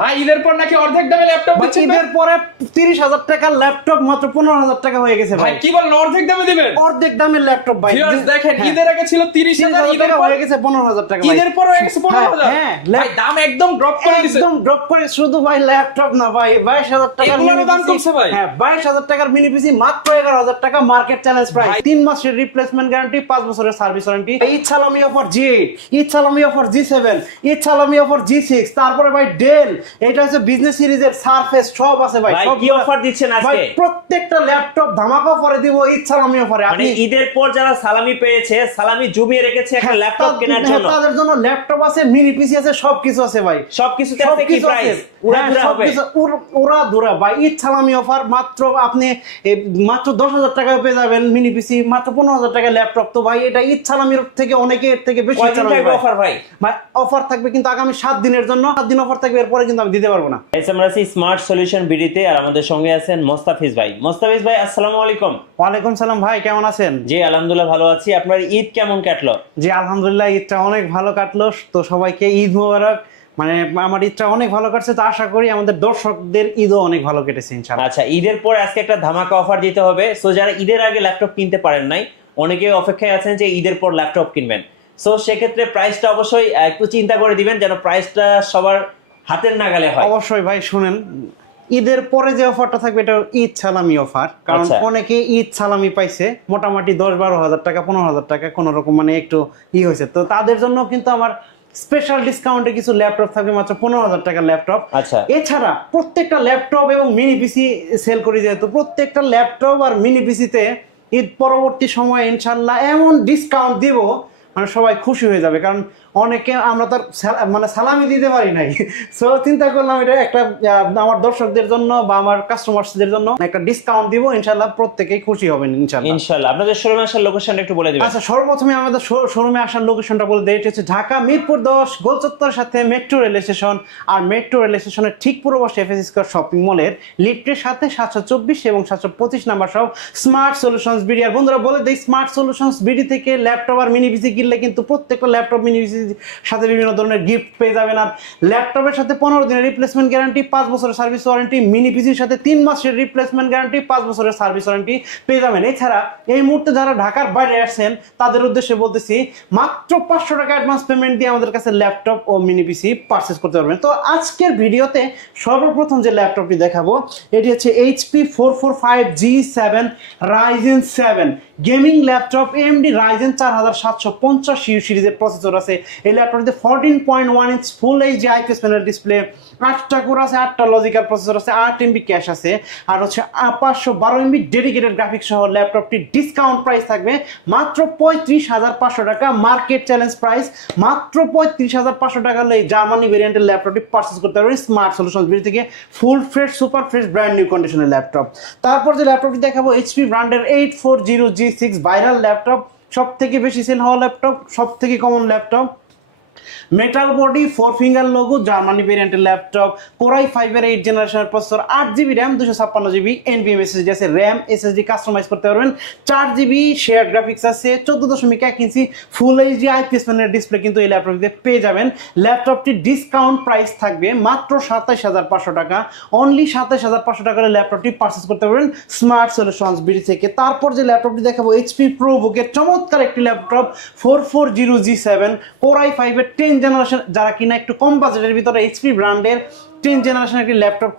ভাই ঈদের পর নাকি অর্ধেক দামে ল্যাপটপ দিচ্ছেন? ঈদের পরে 30,000 টাকার ল্যাপটপ মাত্র 15,000 টাকা হয়ে গেছে ভাই কি বলেন, অর্ধেক দামে দিবেন? অর্ধেক দামের ল্যাপটপ ভাই। ভিউয়ার্স দেখেন, ঈদের আগে ছিল 30,000, ঈদের পর হয়ে গেছে 15,000 টাকা ভাই। ঈদের পর হয়ে গেছে 15,000। হ্যাঁ, ভাই দাম একদম ড্রপ করে দিয়েছে। একদম ড্রপ করে, শুধু ভাই ল্যাপটপ না ভাই, 22,000 টাকার এগুলোরও দাম কমছে ভাই। হ্যাঁ 22,000 টাকার মিনি পিসি মাত্র 11,000 টাকা মার্কেট চ্যালেঞ্জ প্রাইস। 3 মাসের রিপ্লেসমেন্ট গ্যারান্টি, 5 বছরের সার্ভিস ওয়ারেন্টি। ঈদ সালামি অফার G8, ঈদ সালামি অফার G7, ঈদ সালামি অফার G6, তারপরে ভাই ডেল, এটা হচ্ছে বিজনেস সিরিজের সারফেস সব আছে ভাই। ভাই সব কি অফার দিচ্ছেন আজকে? ভাই প্রত্যেকটা ল্যাপটপ ধামাকা অফারে দিব ঈদ সালামি অফারে। মানে ঈদের পর যারা সালামি পেয়েছে, সালামি জমিয়ে রেখেছে একটা ল্যাপটপ কেনার জন্য, তাদের জন্য ল্যাপটপ আছে, মিনি পিসি আছে, সবকিছু আছে ভাই। সবকিছুতে আছে কি প্রাইস? উড়াধুরা হবে। ওরা ধরা ভাই, ঈদ সালামি অফার মাত্র আপনি মাত্র 10,000 টাকায় পেয়ে যাবেন মিনি পিসি, মাত্র 15,000 টাকায় ল্যাপটপ। তো ভাই এটা ঈদ সালামির থেকে অনেকে এর থেকে বেশি অফার ভাই। ভাই অফার থাকবে কিন্তু আগামী 7 দিনের জন্য, 7 দিন অফার থাকবে, এরপরে কিন্তু আমি দিতে পারবো না। আমরা আছি স্মার্ট সলিউশন বিডিতে, আর আমাদের সঙ্গে আছেন মোস্তাফিজ ভাই। মোস্তাফিজ ভাই আসসালামু আলাইকুম। ওয়ালাইকুম সালাম ভাই, কেমন আছেন? জি আলহামদুলিল্লাহ ভালো আছি। আপনার ঈদ কেমন কাটলো? জি আলহামদুলিল্লাহ, ঈদটা অনেক ভালো কাটলো। তো সবাইকে ঈদ মোবারক। মানে আমার ঈদটা অনেক ভালো কাটছে, তো আশা করি আমাদের দর্শকদের ঈদও অনেক ভালো কেটেছে ইনশাআল্লাহ। আচ্ছা, ঈদের পর আজকে একটা ধামাকা অফার দিতে হবে। সো যারা ঈদের আগে ল্যাপটপ কিনতে পারেন নাই, অনেকে অপেক্ষায় আছেন যে ঈদের পর ল্যাপটপ কিনবেন। সো সেক্ষেত্রে প্রাইসটা অবশ্যই একটু চিন্তা করে দিবেন যেন প্রাইসটা সবার হাতের নাগালে হয়। অবশ্যই ভাই শুনেন, ঈদের পরে যে অফারটা থাকবে এটা ঈদ সালামি অফার। কারণ অনেকে ঈদ সালামি পাইছে মোটামুটি 10-12,000 টাকা, 15,000 টাকা কোন রকম মানে একটু হয়েছে, তো তাদের জন্য কিন্তু আমার স্পেশাল ডিসকাউন্টে কিছু ল্যাপটপ থাকবে মাত্র 15,000 টাকার ল্যাপটপ। আচ্ছা, এছাড়া প্রত্যেকটা ল্যাপটপ এবং মিনি পিসি সেল করি, যেহেতু প্রত্যেকটা ল্যাপটপ আর মিনি পিসিতে ঈদ পরবর্তী সময়ে ইনশাল্লাহ এমন ডিসকাউন্ট দিব মানে সবাই খুশি হয়ে যাবে। কারণ অনেকে আমরা তার মানে সালামি দিতে পারি নাই, সো চিন্তা করলাম এটা একটা আমার দর্শকদের জন্য বা আমার কাস্টমারদের জন্য একটা ডিসকাউন্ট দিব, ইনশাআল্লাহ প্রত্যেকেই খুশি হবেন ইনশাআল্লাহ। ইনশাআল্লাহ। আপনাদের শোরুমে আসার লোকেশনটা একটু বলে দিবেন। আচ্ছা, সর্বপ্রথমে আমাদের শোরুমে আসার লোকেশনটা বলে দেই। এটা হচ্ছে ঢাকা মিরপুর 10 গোলচত্বরের সাথে মেট্রো রেল স্টেশন, আর মেট্রো রেল স্টেশনের ঠিক পূর্ব পাশে এফএস স্কয়ার শপিং মলের লিফটের সাথে 724 এবং 725 নাম্বার সহ স্মার্ট সলিউশনস বিডি। আর বন্ধুরা বলে দেই, স্মার্ট সলিউশনস বিডি থেকে ল্যাপটপ আর মিনি পিসি কিনলে কিন্তু প্রত্যেকটা ল্যাপটপ মিনি পিসি সাথে বিভিন্ন ধরনের গিফট পেয়ে যাবেন। আর ল্যাপটপের সাথে 15 দিনের রিপ্লেসমেন্ট গ্যারান্টি, 5 বছরের সার্ভিস ওয়ারেন্টি, মিনি পিসির সাথে 3 মাসের রিপ্লেসমেন্ট গ্যারান্টি, 5 বছরের সার্ভিস ওয়ারেন্টি পেয়ে যাবেন। এছাড়া এই মুহূর্তে যারা ঢাকার বাইরে আসছেন তাদের উদ্দেশ্যে বলতেছি, মাত্র 500 টাকা অ্যাডভান্স পেমেন্ট দিয়ে আমাদের কাছে ল্যাপটপ ও মিনি পিসি পারচেজ করতে পারবেন। তো আজকের ভিডিওতে সর্বপ্রথম যে ল্যাপটপটি দেখাবো এটি হচ্ছে HP 445G7 Ryzen 7 gaming laptop. AMD Ryzen 4750 সিরিজের প্রসেসর আছে এই ল্যাপটপটিতে। 14.1 inch full HD IPS panel display, 8টা কোর আছে, 8টা লজিক্যাল প্রসেসর আছে, 8 MB ক্যাশ আছে, আর হচ্ছে 512 MB ডেডিকেটেড গ্রাফিক্স সহ ল্যাপটপটি ডিসকাউন্ট প্রাইস থাকবে মাত্র 35,500 টাকা। মার্কেট চ্যালেঞ্জ প্রাইস মাত্র 35,500 টাকা হলে জার্মানি ভেরিয়েন্টের ল্যাপটপটি পারচেজ করতে পারবেন স্মার্ট সলিউশনস বিডি থেকে। ফুল fresh super fresh brand new কন্ডিশনের ল্যাপটপ। তারপর যে ল্যাপটপটি দেখাবো HP ব্র্যান্ডের 840G6 ভাইরাল ল্যাপটপ, সব থেকে বেশি সেল হওয়া ল্যাপটপ, সব থেকে common laptop, metal body, 4 finger logo, Germany ভেরিয়েন্টের ল্যাপটপ, কোরাই 5 এর 8 জেনারেশনের processor, 8GB RAM, 256GB NVMe SSD আছে, RAM SSD কাস্টমাইজ করতে পারবেন, 4GB শেয়ার গ্রাফিক্স আছে, 14.1 ইঞ্চি ফুল এইচডি আইপিএস প্যানেলের ডিসপ্লে কিন্তু এই ল্যাপটপটিতে পেয়ে যাবেন। ল্যাপটপটি ডিসকাউন্ট প্রাইস থাকবে মাত্র 27,500 টাকা। অনলি 27,500 টাকার ল্যাপটপটি পারচেজ করতে পারবেন স্মার্ট সলিউশনস বিডি থেকে। তারপর যে ল্যাপটপটি দেখাবো HP প্রোবুকের চমৎকার একটি ল্যাপটপ 440G7 কোরাই 5 এর 10 জেনারেশন। যারা কিনা একটু কম বাজেটের ভিতরে HP ব্র্যান্ডের 10 জেনারেশন একটি ল্যাপটপ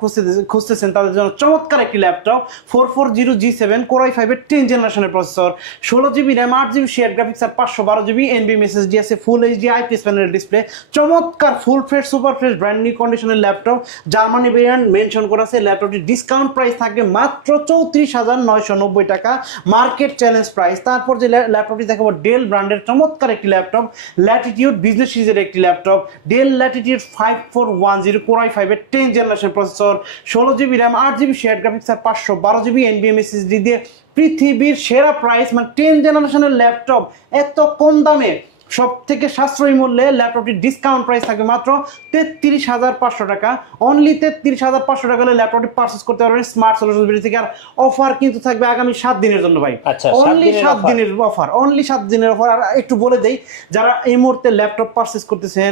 খুঁজতেছেন তাদের জন্য চমৎকার একটি ল্যাপটপ 440G7 কোরাই 5 এর 10 জেনারেশনের processor, 16GB RAM, 8GB share graphics আর 512GB NVMe SSD আছে, ফুল এইচডি আইপিএস প্যানেলের ডিসপ্লে, চমৎকার full fresh super fresh brand new কন্ডিশনের ল্যাপটপ, জার্মানি ভেরিয়েন্ট মেনশন করা আছে। ল্যাপটপটি ডিসকাউন্ট প্রাইস থাকবে মাত্র 34,990 টাকা। Market challenge price. তারপর যে ল্যাপটপটি দেখাবো ডেল ব্র্যান্ডের চমৎকার একটি ল্যাপটপ, ল্যাটিটিউড বিজনেস সিরিজের একটি ল্যাপটপ, ডেল ল্যাটিটিউড 5410 কোরাই 5 এর 10 generation processor, 16GB RAM, 8GB share graphics আর 512GB NVMe SSD দিয়ে পৃথিবীর সেরা প্রাইস, মানে 10 জেনারেশনের ল্যাপটপ এত কম দামে সব থেকে সাশ্রয়ী মূল্যে ল্যাপটপটির ডিসকাউন্ট প্রাইস থাকবে মাত্র 33,500 টাকা। অনলি 33,500 টাকা হলে ল্যাপটপটি পারচেস করতে পারবেন স্মার্ট সলিউশন বিডি থেকে। আর অফার কিন্তু থাকবে আগামী 7 দিনের জন্য ভাই। আচ্ছা, অনলি 7 দিনের অফার, অনলি 7 দিনের অফার। আর একটু বলে দেই, যারা এই মুহূর্তে ল্যাপটপ পারচেস করতেছেন,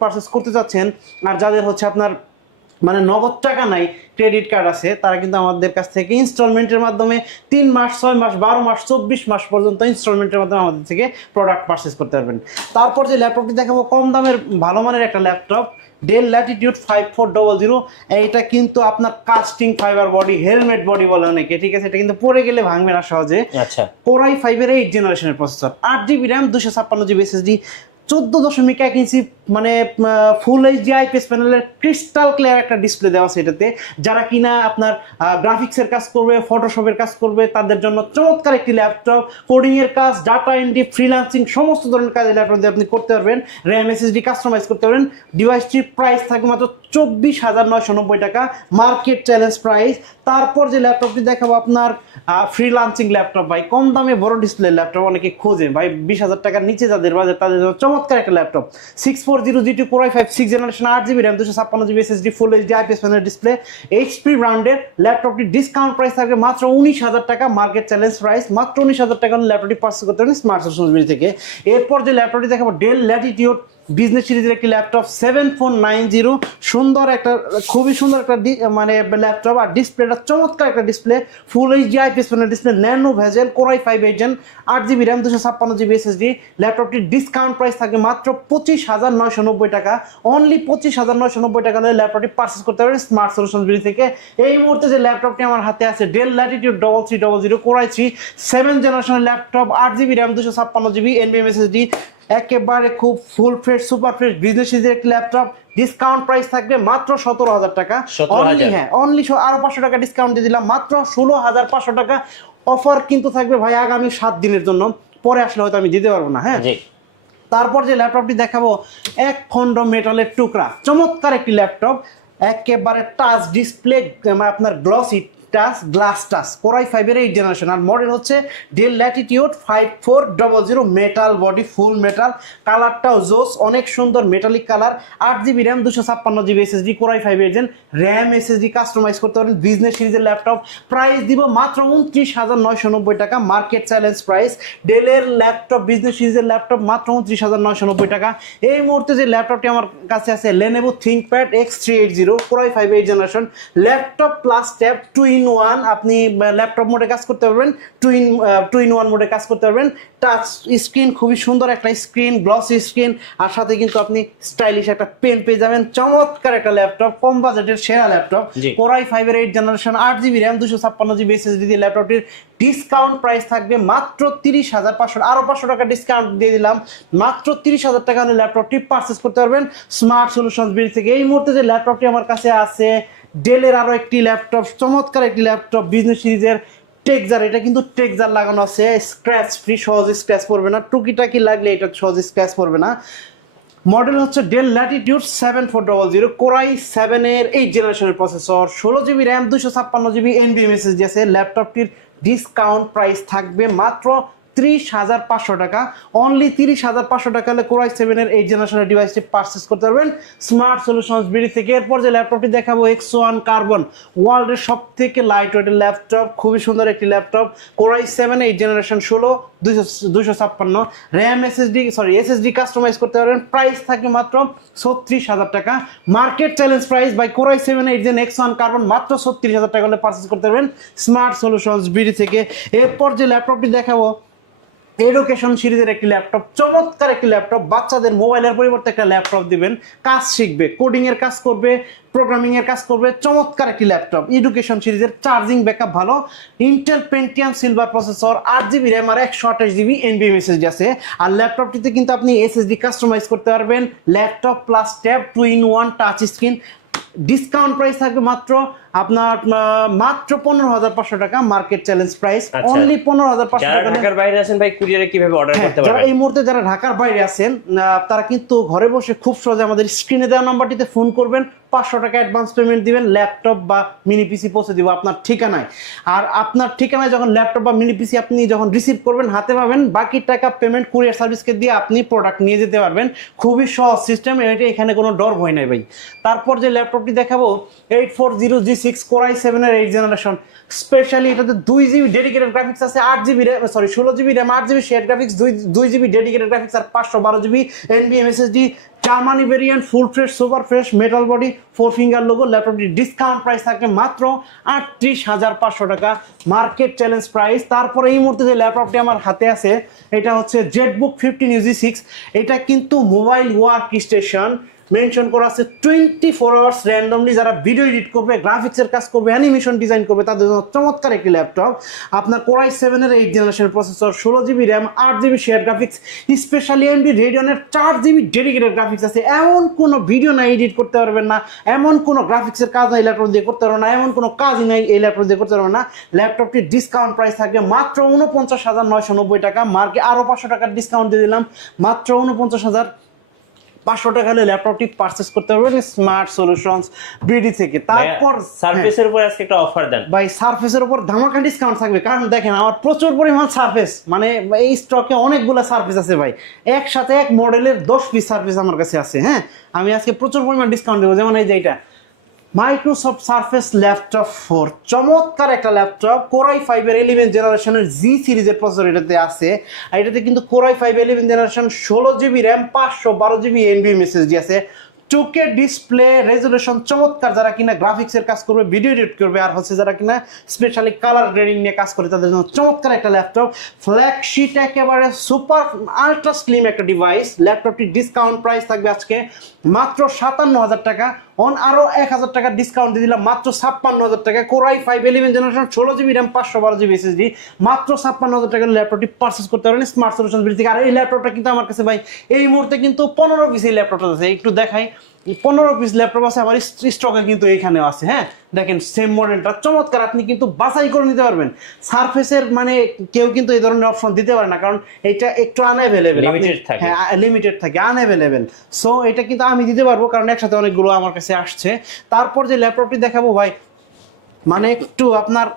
পারচেস করতে চাচ্ছেন, আর যাদের হচ্ছে আপনার মানে নগদ টাকা নাই, ক্রেডিট কার্ড আছে, তারা কিন্তু আমাদের কাছ থেকে ইনস্টলমেন্টের মাধ্যমে 3 মাস, 6 মাস, 12 মাস, 24 মাস পর্যন্ত ইনস্টলমেন্টের মাধ্যমে আমাদের থেকে প্রোডাক্ট পারচেস করতে পারবেন। তারপর যে ল্যাপটপটি দেখাবো কম দামের ভালো মানের একটা ল্যাপটপ, ডেল ল্যাটিটিউড 5400। এইটা কিন্তু আপনার casting fibre body, helmet body বলে অনেকে, ঠিক আছে? এটা কিন্তু পরে গেলে ভাঙবে না সহজে। আচ্ছা, Core i5 এর 8 জেনারেশনের processor, 8GB RAM, 256GB SSD, 14.1 ইঞ্চি মানে ফুল এইচডি আইপিএস প্যানেলের ক্রিস্টাল ক্লিয়ার একটা ডিসপ্লে দেওয়া আছে এটাতে। যারা কিনা আপনার গ্রাফিক্সের কাজ করবে, ফটোশপের কাজ করবে, তাদের জন্য চমৎকার একটি ল্যাপটপ। কোডিং এর কাজ, ডাটা এন্ট্রি, ফ্রিল্যান্সিং সমস্ত ধরনের কাজ ল্যাপটপ দিয়ে আপনি করতে পারবেন। র্যাম এসএসডি কাস্টমাইজ করতে পারবেন। ডিভাইসটির প্রাইস থাকবে মাত্র 24,990 টাকা, মার্কেট চ্যালেঞ্জ প্রাইস। তারপর যে ল্যাপটপটি দেখাবো আপনার ফ্রিল্যান্সিং ল্যাপটপ ভাই, কম দামে বড় ডিসপ্লে ল্যাপটপ অনেকে খোঁজে ভাই, 20,000 টাকার নিচে যাদের বাজেট তাদের জন্য চমৎকার একটা laptop. 6400G2 Core i5 6 generation, 8GB RAM, 256GB SSD, ফুল HD IPS panel display, HP ব্র্যান্ডের ল্যাপটপটি ডিসকাউন্ট প্রাইস থাকবে মাত্র 19,000 টাকা, মার্কেট চ্যালেঞ্জ প্রাইস। মাত্র 19,000 টাকা ল্যাপটপটি পারচেজ করতে পারেন স্মার্ট সলিউশন থেকে। এরপর যে ল্যাপটপটি দেখাবো ডেল ল্যাটিটিউড বিজনেস সিরিজের একটি ল্যাপটপ 7490, সুন্দর একটা, খুবই সুন্দর একটা মানে ল্যাপটপ। আর ডিসপ্লেটা চমৎকার একটা display, full HD IPS panel display, nano bezel, Core i5 8 Gen, 8GB RAM, 256GB SSD। ল্যাপটপটির ডিসকাউন্ট প্রাইস থাকবে মাত্র 25,990 টাকা। অনলি 25,990 টাকা হলে ল্যাপটপটি পারচেস করতে পারবেন স্মার্ট সলিউশন থেকে। এই মুহূর্তে যে ল্যাপটপটি আমার হাতে আছে ডেল ল্যাটিটিউড 3300 Core i3 7 জেনারেশনের laptop, 8GB RAM, 256GB NVMe SSD, একেবারে খুব ফুল ফ্রেশ সুপার ফ্রেশ বিজনেস সিরিজের একটি ল্যাপটপ। ডিসকাউন্ট প্রাইস থাকবে মাত্র 17,000 টাকা। অনলি, হ্যাঁ, অনলি আরো 500 টাকা ডিসকাউন্ট দিয়ে দিলাম, মাত্র 16,500 টাকা। অফার কিন্তু থাকবে ভাই আগামী 7 দিনের জন্য, পরে আসলে হয়তো আমি দিতে পারবো না। হ্যাঁ, তারপর যে ল্যাপটপটি দেখাবো এক খণ্ড মেটালের টুকরা, চমৎকার একটি ল্যাপটপ, একেবারে টাচ ডিসপ্লে, আপনার glossy touch, glass touch, Core i5 এর 8 জেনারেশন। আর মডেল হচ্ছে Dell Latitude 5400, metal body, full metal, কালারটাও জোস, অনেক সুন্দর metallic colour. 8GB RAM, 256GB SSD, Core i5 8 Gen, RAM SSD customise করতে পারেন। বিজনেস সিরিজের ল্যাপটপ, প্রাইস দিব মাত্র 29,990 টাকা, মার্কেট চ্যালেঞ্জ প্রাইস। ডেলের ল্যাপটপ, বিজনেস সিরিজের ল্যাপটপ মাত্র 29,990 টাকা। এই মুহূর্তে যে ল্যাপটপটি আমার কাছে আছে Lenovo ThinkPad X380, Core i5 8 generation, laptop plus tab 2-in-1। আপনি ল্যাপটপ মোডে কাজ করতে পারবেন, 2-in-1 মোডে কাজ করতে পারবেন। টাচ স্ক্রিন, খুবই সুন্দর একটা স্ক্রিন, গ্লসি স্ক্রিন, আর সাথে কিন্তু আপনি স্টাইলিশ একটা পেন পেয়ে যাবেন। চমৎকার একটা ল্যাপটপ, কম বাজেটের সেরা ল্যাপটপ। Core i5 এর 8 generation, 8GB RAM, 256GB SSD দিয়ে ল্যাপটপটির ডিসকাউন্ট প্রাইস থাকবে মাত্র 30,500, আরো 500 টাকা ডিসকাউন্ট দিয়ে দিলাম, মাত্র 30,000 টাকা হলে ল্যাপটপটি পারচেস করতে পারবেন স্মার্ট সলিউশন বিডি থেকে। এই মুহূর্তে যে ল্যাপটপটি আমার কাছে আছে ডেলের আরো একটি ল্যাপটপ, চমৎকার একটি ল্যাপটপ, বিজনেস সিরিজের টেক্সার। এটা কিন্তু টেক্সার লাগানো আছে, স্ক্র্যাচ ফ্রি, সহজে স্ক্র্যাচ পড়বে না, টুকিটাকি লাগলে এটা সহজে স্ক্র্যাচ পড়বে না। মডেল হচ্ছে ডেল ল্যাটিটিউড 7400, Core i7 এর 8 জেনারেশনের processor, 16GB RAM, 256GB NVMe SSD আছে। ল্যাপটপটির ডিসকাউন্ট প্রাইস থাকবে মাত্র 30,500 টাকা। অনলি 30,500 টাকা হলে Core i7 এর 8 জেনারেশনের ডিভাইসটি পারচেস করতে পারবেন স্মার্ট সলিউশনস বিডি থেকে। এরপর যে ল্যাপটপটি দেখাবো X1 কার্বন, ওয়ার্ল্ডের সব থেকে লাইট ওয়েটের ল্যাপটপ, খুবই সুন্দর একটি laptop. Core i7 8 generation, 256, RAM SSD customise করতে পারবেন। প্রাইস থাকে মাত্র 36,000 টাকা, market challenge price by Core i7 8 Gen X1 carbon, মাত্র 36,000 টাকা হলে পারচেস করতে পারবেন স্মার্ট সলিউশনস বিডি থেকে। এরপর যে ল্যাপটপটি দেখাবো এডুকেশন সিরিজের একটি ল্যাপটপ, চমৎকার একটি ল্যাপটপ। বাচ্চাদের মোবাইলের পরিবর্তে একটা ল্যাপটপ দিবেন, কাজ শিখবে, কোডিং এর কাজ করবে, প্রোগ্রামিং এর কাজ করবে, চমৎকার একটি ল্যাপটপ। এডুকেশন সিরিজের, চার্জিং ব্যাকআপ ভালো, Intel Pentium silver processor, 8GB RAM আর 128GB NVMe SSD আছে। আর ল্যাপটপটিতে কিন্তু আপনি এসএসডি কাস্টমাইজ করতে পারবেন। Laptop plus tab, 2-in-1 touch screen. Discount price থাকবে মাত্র আপনার মাত্র 15,500 টাকা মার্কেট চ্যালেঞ্জ প্রাইস, আচ্ছা। অনলি 15,500 যারা টাকা। ঢাকার বাইরে আছেন ভাই কুরিয়ারে কিভাবে অর্ডার করতে যারা পারবেন? এই মুহূর্তে যারা ঢাকার বাইরে আছেন তারা কিন্তু ঘরে বসে খুব সহজে আমাদের স্ক্রিনে দেওয়া নাম্বারটিতে ফোন করবেন, 500 টাকা অ্যাডভান্স পেমেন্ট দিবেন, ল্যাপটপ বা মিনি পিসি পৌঁছে দিব আপনার ঠিকানায়। আর আপনার ঠিকানায় যখন ল্যাপটপ বা মিনি পিসি আপনি যখন রিসিভ করবেন হাতে পাবেন, বাকি টাকা পেমেন্ট কুরিয়ার সার্ভিসকে দিয়ে আপনি প্রোডাক্ট নিয়ে যেতে পারবেন। খুবই সহজ সিস্টেম, এখানে কোনো ডর ভয় নাই ভাই। তারপর যে ল্যাপটপটি দেখাবো 840G6 Core i7 এর 8th জেনারেশন, স্পেশালি এটাতে 2GB ডেডিকেটেড গ্রাফিক্স আছে, 8GB sorry 16GB RAM, 8GB share graphics, 2GB dedicated graphics আর 512GB NVMe SSD, Germany variant, full fresh super fresh metal body, 4 finger logo. ল্যাপটপটি discount price থাকে মাত্র 38,500 টাকা market challenge price. তারপরে এই মুহূর্তে যে ল্যাপটপটি আমার হাতে আছে এটা হচ্ছে জেটবুক 15UG6। এটা কিন্তু মোবাইল ওয়ার্ক স্টেশন মেনশন করা আছে 24 আওয়ার্স র্যান্ডমলি যারা ভিডিও এডিট করবে, গ্রাফিক্সের কাজ করবে, অ্যানিমেশন ডিজাইন করবে তাদের জন্য চমৎকার একটি ল্যাপটপ। আপনার Core i7 এর 8th generation processor, 16GB RAM, 8GB share graphics, specially AMD রেডিয়নের 4GB dedicated graphics আছে। এমন কোনো ভিডিও না এডিট করতে পারবেন না, এমন কোনো গ্রাফিক্সের কাজ এই ল্যাপটপ দিয়ে করতে পারবেন না, এমন কোনো কাজই নাই এই ল্যাপটপ দিয়ে করতে পারবেন না। ল্যাপটপটির ডিসকাউন্ট প্রাইস থাকবে মাত্র 49,990 টাকা। মার্কে আরও 500 টাকার ডিসকাউন্ট দিয়ে দিলাম, মাত্র 49,500 টাকা হলে ল্যাপটপটি পারচেস করতে পারবেন স্মার্ট সলিউশনস বিডি থেকে। তারপর সারফেসের উপর আজকে একটা অফার দেন ভাই, সারফেসের উপর ধামাকা ডিসকাউন্ট থাকবে, কারণ দেখেন আমার প্রচুর পরিমাণ সারফেস, মানে এই স্টকে অনেকগুলো সারফেস আছে ভাই, একসাথে এক মডেলের 10 পিস সারফেস আমার কাছে আছে। হ্যাঁ, আমি আজকে প্রচুর পরিমাণ ডিসকাউন্ট দেবো। যেমন এই যে এটা মাইক্রোসফট সারফেস ল্যাপটপ 4, চমৎকার একটা ল্যাপটপ, Core i5 এর 11th জেনারেশনের G সিরিজের প্রসেসর এটাতে আছে। আর এটাতে কিন্তু Core i5 11th generation, 16GB RAM, 512GB NVMe SSD আছে, 2K ডিসপ্লে রেজোলিউশন, চমৎকার যারা কিনা গ্রাফিক্সের কাজ করবে, ভিডিও এডিট করবে, আর হচ্ছে যারা কিনা স্পেশালি কালার গ্রেডিং নিয়ে কাজ করে তাদের জন্য চমৎকার একটা ল্যাপটপ। ফ্ল্যাগশিট একেবারে সুপার আল্ট্রা স্লিম একটা ডিভাইস। ল্যাপটপটির ডিসকাউন্ট প্রাইস থাকবে আজকে মাত্র 57,000 টাকা, আরো 1,000 টাকা ডিসকাউন্ট দিয়ে দিলাম, মাত্র 56,000 টাকা। Core i5 11th generation, 16GB RAM, 512GB SSD, মাত্র 56,000 টাকা ল্যাপটপটি পারচেস করতে পারেন স্মার্ট সলিউশন বিডি থেকে। আর এই ল্যাপটপটা কিন্তু আমার কাছে ভাই এই মুহূর্তে কিন্তু 15 পিস এই ল্যাপটপটা আছে, একটু দেখাই। 15 পিস ল্যাপটপ আছে আমার স্টকে, কিন্তু এইখানেও আছে। হ্যাঁ, দেখেন সেম মডেলটা চমৎকার, আপনি কিন্তু বাছাই করে নিতে পারবেন। সারফেসের মানে কেউ কিন্তু এই ধরনের অপশন দিতে পারে না, কারণ এটা একটু আনঅ্যাভেলেবেল, হ্যাঁ লিমিটেড থাকে, আনঅ্যাভেলেবেল। সো এটা কিন্তু আমি দিতে পারবো, কারণ একসাথে অনেকগুলো আমার কাছে আসছে। তারপর যে ল্যাপটপটি দেখাবো ভাই, মানে একটু আপনার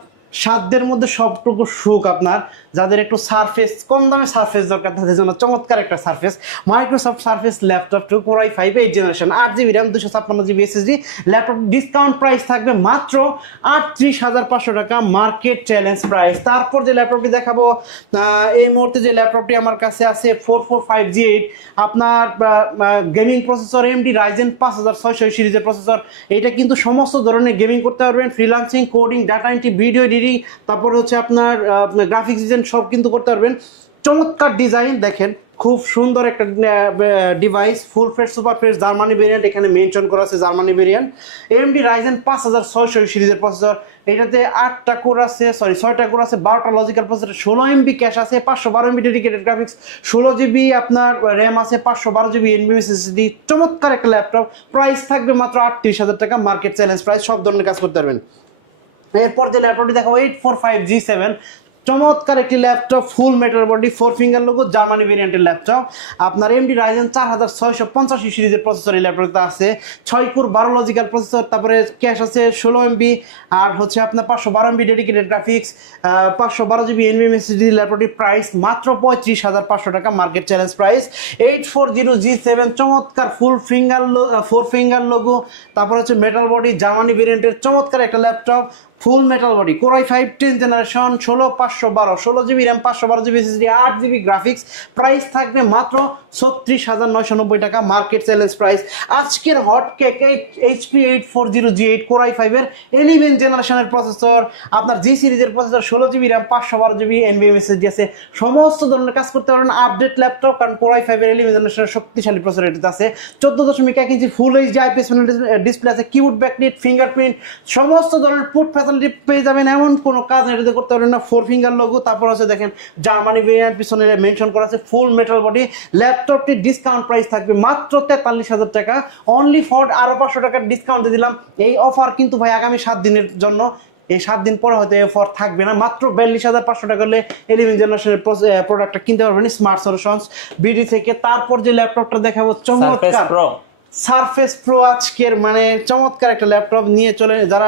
সাধ্যের মধ্যে সবটুকু সুখ, আপনার যাদের একটু সারফেস কম দামে সারফেস দরকার তাদের জন্য চমৎকার একটা surface, Microsoft surface laptop 2 Core i5 8th generation, 8GB RAM, 256GB SSD। Laptop discount price থাকবে মাত্র 38,500 টাকা মার্কেট চ্যালেঞ্জ প্রাইস। তারপর যে ল্যাপটপটি দেখাবো এই মুহূর্তে যে ল্যাপটপটি আমার কাছে আছে 4405G8, আপনার গেমিং প্রসেসর, AMD Ryzen 5600 সিরিজের প্রসেসর। এটা কিন্তু সমস্ত ধরনের গেমিং করতে পারবেন, freelancing, coding, data entry, video editing, তারপর হচ্ছে আপনার গ্রাফিক্স ডিজাইন সব কিন্তু করতে পারবেন। চমৎকার ডিজাইন দেখেন, খুব সুন্দর একটা ডিভাইস, ফুল fresh super fresh Germany variant, এখানে মেনশন করা আছে জার্মানি ভেরিয়েন্ট। AMD Ryzen 5600 সিরিজের প্রসেসর, এটাতে 6টা কোর আছে, 12টা লজিক্যাল প্রসেসর, 16MB ক্যাশ আছে, 512MB ডেডিকেটেড গ্রাফিক্স, 16GB আপনার র্যাম আছে, 512GB NVMe SSD। চমৎকার একটা ল্যাপটপ, প্রাইস থাকবে মাত্র 38,000 টাকা মার্কেট চ্যালেঞ্জ প্রাইস, সব ধরনের কাজ করতে পারবেন। এরপর যে ল্যাপটপটি দেখাবো 845G7, চমৎকার একটি laptop, full metal body, 4 finger logo, Germany ভেরিয়েন্টের ল্যাপটপ। আপনার AMD Ryzen 4685 সিরিজের প্রসেসর এই ল্যাপটপটা আছে, 6 কোর 12 লজিক্যাল প্রসেসর, তারপরে ক্যাশ আছে 16MB, আর হচ্ছে আপনার 512MB dedicated graphics, 512GB NVMe SSD। ল্যাপটপটির প্রাইস মাত্র 35,500 টাকা মার্কেট চ্যালেঞ্জ প্রাইস। 840G7, চমৎকার ফুল ফিঙ্গার 4 ফিঙ্গার লোগো, তারপর হচ্ছে মেটাল বডি, জার্মানি ভেরিয়েন্টের চমৎকার একটা laptop, full metal body, Core i5 10th generation, 16512, 16GB RAM, 512GB SSD, 8GB graphics. Price থাকবে মাত্র 36,990 টাকা মার্কেট চ্যালেঞ্জ প্রাইস। আজকের hot cake HP 840G8 Core i5 এর 11th জেনারেশনের প্রসেসর, আপনার G সিরিজের processor, 16GB RAM, 512GB NVMe SSD আছে, সমস্ত ধরনের কাজ করতে পারবেন। আপডেট ল্যাপটপ, কারণ Core i5 এর 11th জেনারেশনের শক্তিশালী প্রসেসর এটাতে আছে, 14.1 ইঞ্চি ফুল HD IPS ডিসপ্লে আছে, কিবোর্ড ব্যাকলিট, ফিঙ্গারপ্রিন্ট, সমস্ত ধরনের পুট ফ্যাসিলিটি পেয়ে যাবেন। এমন কোনো কাজ এটাতে করতে পারবেন না। 4 ফিঙ্গার ফিঙ্গার লোগো, তারপর হচ্ছে দেখেন জার্মানি ভেরিয়েন্ট পিছনে মেনশন করা আছে, ফুল মেটাল বডি। ল্যাপটপটি ডিসকাউন্ট প্রাইস থাকবে মাত্র 43,000 টাকা, অনলি ফর আরো 500 টাকার ডিসকাউন্ট দিয়ে দিলাম। এই অফার কিন্তু ভাই আগামী 7 দিনের জন্য, এই 7 দিন পরে হয়তো এই অফার থাকবে না। মাত্র 42,500 টাকা হলে 11 জেনারেশনের প্রোডাক্টটা কিনতে পারবেন স্মার্ট সলিউশনস বিডি থেকে। তারপর যে ল্যাপটপটা দেখাবো চমৎকার সারফেস প্রো, আজকের মানে চমৎকার একটা ল্যাপটপ নিয়ে চলে, যারা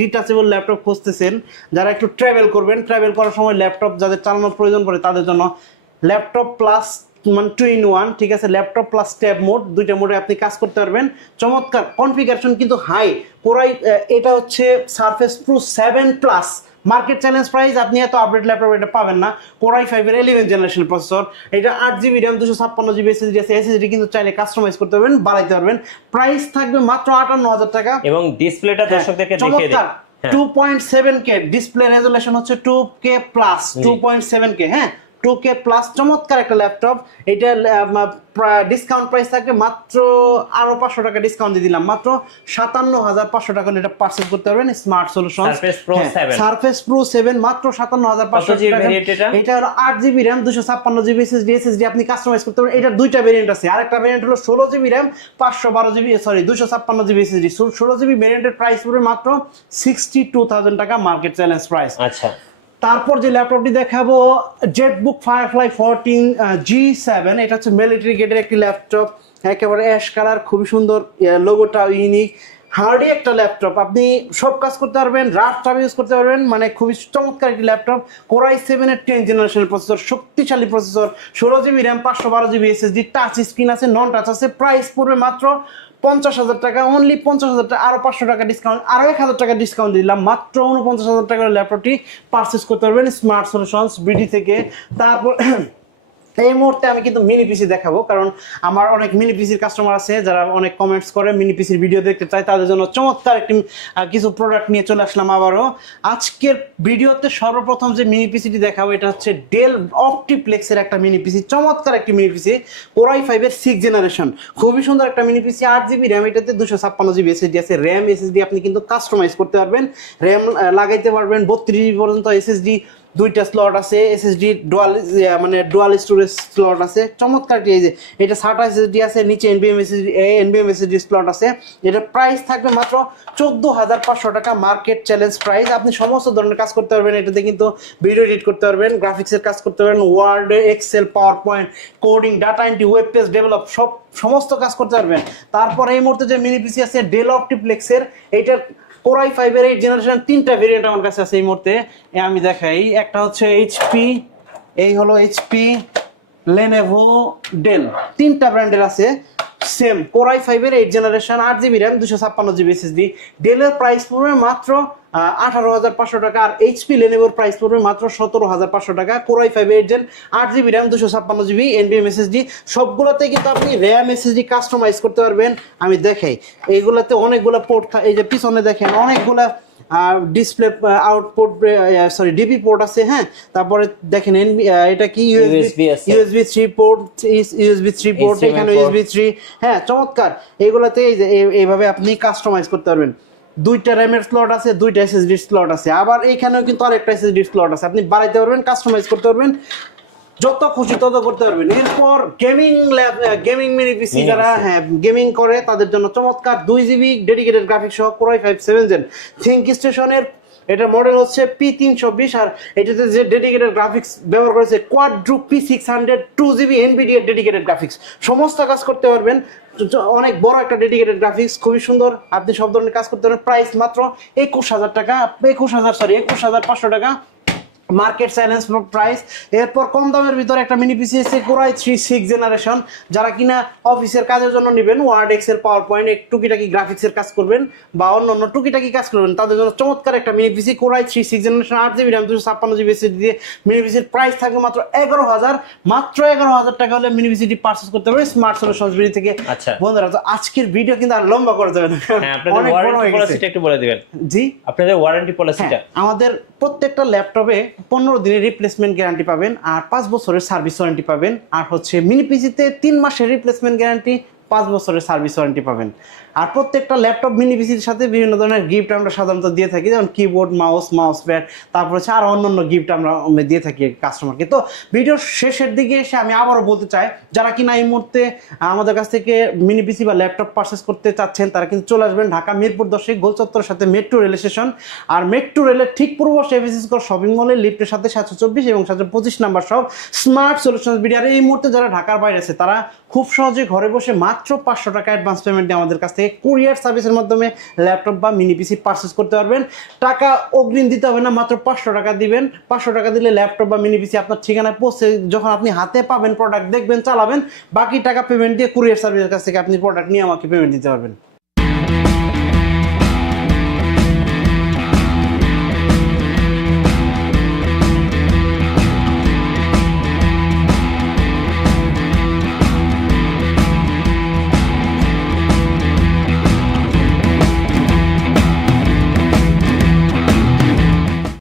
ডিটাচেবল ল্যাপটপ খুঁজতেছেন, যারা একটু ট্রাভেল করবেন, ট্রাভেল করার সময় ল্যাপটপ যাদের চালানোর প্রয়োজন পড়ে তাদের জন্য ল্যাপটপ প্লাস মানে 2 in 1, ঠিক আছে, ল্যাপটপ প্লাস ট্যাব মোড, দুইটা মোডে আপনি কাজ করতে পারবেন। চমৎকার কনফিগারেশন কিন্তু হাই পুরাই। এটা হচ্ছে surface pro 7 plus, market challenge price, আপনি এত আপডেট ল্যাপটপ এটা পাবেন না। কোরাই 5 এর 11 জেনারেশন প্রসেসর, এটা 8GB র্যাম 256GB SSD আছে। SSD কিন্তু চাইলে কাস্টমাইজ করতে পারবেন, বাড়াইতে পারবেন। প্রাইস থাকবে মাত্র 58,000 টাকা। এবং ডিসপ্লেটা দর্শকদেরকে দেখিয়ে দিই, 2.7K ডিসপ্লে রেজোলিউশন হচ্ছে 2K প্লাস, 2.7K, হ্যাঁ 2K প্লাস। চমৎকার একটা ল্যাপটপ। এটা ডিসকাউন্ট প্রাইস থাকবে মাত্র আরো 500 টাকা ডিসকাউন্ট দিয়ে দিলাম, মাত্র 57,500 টাকা এটা পারচেজ করতে পারবেন স্মার্ট সলিউশন সারফেস প্রো 7 মাত্র 57,500 টাকা। এটা হলো 8GB র্যাম 256GB SSD আপনি কাস্টমাইজ করতে পারবেন। এটা দুইটা ভেরিয়েন্ট আছে, আরেকটা ভেরিয়েন্ট হলো 16GB RAM 512GB 256GB SSD। 16GB ভেরিয়েন্টের প্রাইস পড়বে মাত্র 62,000 টাকা, মার্কেট চ্যালেঞ্জ প্রাইস। আচ্ছা, তারপর যে ল্যাপটপটি দেখাবো জেটবুক ফায়ারফ্লাই 14 G7, এটা হচ্ছে মিলিটারি গ্রেডের একটি ল্যাপটপ, একেবারে অ্যাশ কালার, খুবই সুন্দর, লোগোটা ইউনিক, হার্ডি একটা ল্যাপটপ। আপনি সব কাজ করতে পারবেন, রাফটাপ ইউজ করতে পারবেন, মানে খুবই চমৎকার একটি ল্যাপটপ। কোরাই 7 এর 10 জেনারেশনের প্রসেসর, শক্তিশালী processor, 16GB RAM 512GB SSD, touch screen আছে, নন টাচ আছে। প্রাইস পড়বে মাত্র 50,000 টাকা, অনলি 50,000 টাকা, আরো 500 টাকা ডিসকাউন্ট, আরো 1,000 টাকা ডিসকাউন্ট দিলাম, মাত্র 49,000 টাকার ল্যাপটপটি পারচেস করতে পারবেন স্মার্ট সলিউশনস বিডি থেকে। তারপর এই মুহূর্তে আমি কিন্তু মিনি পিসি দেখাবো, কারণ আমার অনেক মিনি পিসির কাস্টমার আছে যারা অনেক কমেন্টস করে, মিনি পিসির ভিডিও দেখতে চায়, তাদের জন্য চমৎকার একটি কিছু প্রোডাক্ট নিয়ে চলে আসলাম আবারও। আজকের ভিডিওতে সর্বপ্রথম যে মিনি পিসিটি দেখাবো এটা হচ্ছে ডেল অপটিপ্লেক্সের একটা মিনি পিসি, চমৎকার একটি মিনি পিসি, কোরাই 5 এর 6 জেনারেশন, খুবই সুন্দর একটা মিনি পিসি। 8GB র্যাম, এটাতে 256GB SSD আছে। র্যাম SSD আপনি কিন্তু কাস্টমাইজ করতে পারবেন, র্যাম লাগাইতে পারবেন 32GB পর্যন্ত SSD, দুইটা স্লট আছে, এসএসডি ডুয়াল স্টোরেজ স্লট আছে। চমৎকার এই যে এটা SATA এসএসডি আছে, নিচে এনবিএম এসএসডি স্লট আছে। এটা প্রাইস থাকবে মাত্র 14,500 টাকা, মার্কেট চ্যালেঞ্জ প্রাইস। আপনি সমস্ত ধরনের কাজ করতে পারবেন এটাতে, কিন্তু ভিডিও এডিট করতে পারবেন, গ্রাফিক্সের কাজ করতে পারবেন, Word, Excel, PowerPoint, coding, data entry, web page develop, সমস্ত কাজ করতে পারবেন। তারপর এই মুহূর্তে যে মিনি পিসি আছে ডেল অপটিপ্লেক্সের, এইটার কোরাই 5 এর 8 জেনারেশন, 3টা ভেরিয়েন্ট আমার কাছে আছে এই মুহূর্তে, আমি দেখাই। একটা হচ্ছে এইচপি, এই হলো এইচপি, লেনোভো, ডেল, 3টা ব্র্যান্ডের আছে। সেম কোরাই 5 এর 8 generation, 8GB RAM 256GB SSD। ডেলের প্রাইস পড়বে মাত্র 18,500 টাকা, আর এইচপি লেনোভোর প্রাইস পড়বে মাত্র 17,500 টাকা। Core i 5 8 gen, 8GB RAM 256GB এনবিএম এসএসডি, সবগুলোতে কিন্তু আপনি র্যাম এসএসডি কাস্টমাইজ করতে পারবেন। আমি দেখাই, এইগুলোতে অনেকগুলো পোর্ট, এই যে পিছনে দেখেন অনেকগুলা display output, sorry DP port আছে, হ্যাঁ। তারপরে দেখেন এটা কি ইউএসবি 3 পোর্ট, ইউএসবি 3 পোর্ট, এখানে ইউএসবি 3, হ্যাঁ চমৎকার। এইগুলোতে এই যে এইভাবে আপনি কাস্টমাইজ করতে পারবেন। 2টা র্যামের স্লট আছে, 2টা এসএসডি স্লট আছে, আবার এখানেও কিন্তু আরেকটা এসএসডি স্লট আছে, আপনি বাড়াইতে পারবেন, কাস্টমাইজ করতে পারবেন, যত খুশি তত করতে পারবেন। এরপর গেমিং মিনি পিসি, যারা হ্যাঁ গেমিং করে তাদের জন্য চমৎকার 2GB ডেডিকেটেড গ্রাফিক্স সহ কোরাই 5 7 জেন থিঙ্ক স্টেশনের, এটার মডেল হচ্ছে P320, আর এটাতে যে ডেডিকেটেড গ্রাফিক্স ব্যবহার করেছে কোয়াড্রো P600 2GB Nvidia dedicated graphics, সমস্ত কাজ করতে পারবেন। অনেক বড় একটা ডেডিকেটেড গ্রাফিক্স, খুবই সুন্দর, আপনি সব ধরনের কাজ করতে পারবেন। প্রাইস মাত্র 21,000 টাকা, 21,500 টাকা, মার্কেট চ্যালেঞ্জ প্রাইস। এরপর কম দামের ভিতরে একটা মিনি পিসি এসে কোরাই 3 6 জেনারেশন, যারা কিনা অফিসের কাজের জন্য নেবেন, ওয়ার্ড, এক্সেল, পাওয়ার পয়েন্ট, টুকিটাকি গ্রাফিক্সের কাজ করবেন বা অন্য টুকিটাকি কাজ করবেন, তাদের জন্য চমৎকার একটা মিনি পিসি core i 3 6 generation, 8GB RAM 256GB SSD দিয়ে মিনি পিসির প্রাইস থাকবে মাত্র 11,000 টাকা হলে মিনি পিসিটি পারচেজ করতে পারবে স্মার্ট সলিউশনস বিডি থেকে। আচ্ছা বন্ধুরা, তো আজকের ভিডিও কিন্তু আর লম্বা করা যাবে না, আপনাদের ওয়ারেন্টি পলিসিটা একটু বলে দিবেন। জি, আপনাদের ওয়ারেন্টি পলিসিটা, আমাদের প্রত্যেকটা ল্যাপটপে 15 দিনের রিপ্লেসমেন্ট গ্যারান্টি পাবেন, আর 5 বছরের সার্ভিস ওয়ারেন্টি পাবেন, আর হচ্ছে মিনি পিসিতে 3 মাসের রিপ্লেসমেন্ট গ্যারান্টি, 5 বছরের সার্ভিস ওয়ারেন্টি পাবেন। আর প্রত্যেকটা ল্যাপটপ মিনি পিসির সাথে বিভিন্ন ধরনের গিফট আমরা সাধারণত দিয়ে থাকি, যেমন কিবোর্ড, মাউস প্যাড, তারপর হচ্ছে আরো অন্যান্য গিফট আমরা দিয়ে থাকি কাস্টমারকে। তো ভিডিওর শেষের দিকে এসে আমি আবারও বলতে চাই, যারা কিনা এই মুহূর্তে আমাদের কাছ থেকে মিনি পিসি বা ল্যাপটপ পারচেস করতে চাচ্ছেন তারা কিন্তু চলে আসবেন ঢাকা মিরপুর 10 গোল চত্বরের সাথে মেট্রো রেল স্টেশন। আর মেট্রো রেলের ঠিক পূর্ব পাশে এফএসসি স্কয়ার শপিং মলে লিফটের সাথে 724 এবং 725 নাম্বার সব স্মার্ট সলিউশনস বিডি। আর এই মুহূর্তে যারা ঢাকার বাইরে আছে তারা খুব সহজে ঘরে বসে মাত্র 500 টাকা অ্যাডভান্স পেমেন্ট দিয়ে আমাদের কাছ থেকে কুরিয়ার সার্ভিসের মাধ্যমে ল্যাপটপ বা মিনি পিসি পারচেস করতে পারবেন। টাকা অগ্রিম দিতে হবে না, মাত্র 500 টাকা দিবেন। 500 টাকা দিলে ল্যাপটপ বা মিনি পিসি আপনার ঠিকানায় পৌঁছে যখন আপনি হাতে পাবেন, প্রোডাক্ট দেখবেন, চালাবেন, বাকি টাকা পেমেন্ট দিয়ে কুরিয়ার সার্ভিসের কাছ থেকে আপনি প্রোডাক্ট নিয়ে আমাকে পেমেন্ট দিতে পারবেন।